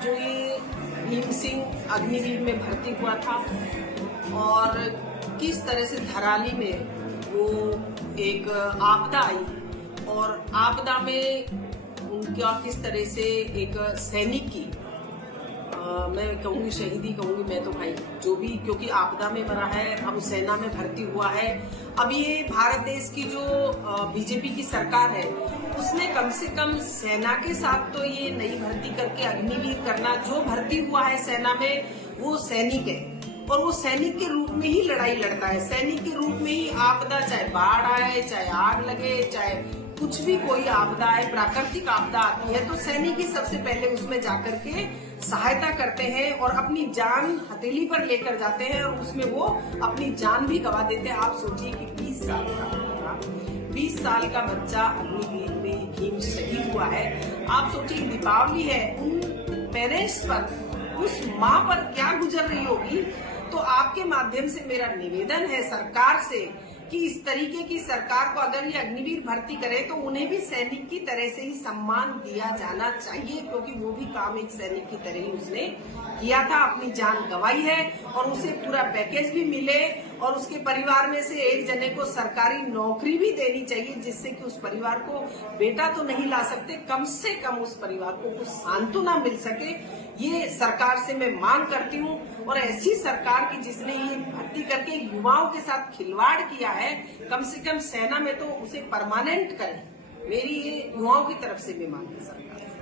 जो ये भीम सिंह अग्निवीर में भर्ती हुआ था और किस तरह से धराली में वो एक आपदा आई और आपदा में उनका किस तरह से एक सैनिक की मैं कहूंगी शहीदी कहूंगी मैं तो भाई जो भी, क्योंकि आपदा में मरा है, अब सेना में भर्ती हुआ है। अब ये भारत देश की जो बीजेपी की सरकार है उसने कम से कम सेना के साथ तो ये नई भर्ती करके अग्निवीर करना, जो भर्ती हुआ है सेना में वो सैनिक है और वो सैनिक के रूप में ही लड़ाई लड़ता है, सैनिक के रूप में ही आपदा, चाहे बाढ़ आए, चाहे आग लगे, चाहे कुछ भी कोई आपदा है, प्राकृतिक आपदा आती है तो सैनिक ही सबसे पहले उसमें जाकर के सहायता करते हैं और अपनी जान हथेली पर लेकर जाते हैं और उसमें वो अपनी जान भी गवा देते हैं। आप सोचिए कि 20 साल का बच्चा अग्निवीर में भीम शहीद हुआ है। आप सोचिए दीपावली है, उन पेरेंट्स पर, उस माँ पर क्या गुजर रही होगी। तो आपके माध्यम से मेरा निवेदन है सरकार से कि इस तरीके की सरकार को अगर ये अग्निवीर भर्ती करे तो उन्हें भी सैनिक की तरह से ही सम्मान दिया जाना चाहिए, क्योंकि वो भी काम एक सैनिक की तरह ही उसने किया था, अपनी जान गंवाई है और उसे पूरा पैकेज भी मिले और उसके परिवार में से एक जने को सरकारी नौकरी भी देनी चाहिए, जिससे कि उस परिवार को, बेटा तो नहीं ला सकते, कम से कम उस परिवार को कुछ सांत्वना मिल सके। ये सरकार से मैं मांग करती हूँ और ऐसी सरकार की जिसने ये भर्ती करके युवाओं के साथ खिलवाड़ किया है, कम से कम सेना में तो उसे परमानेंट करें। मेरी ये युवाओं की तरफ से भी मांग है सरकार।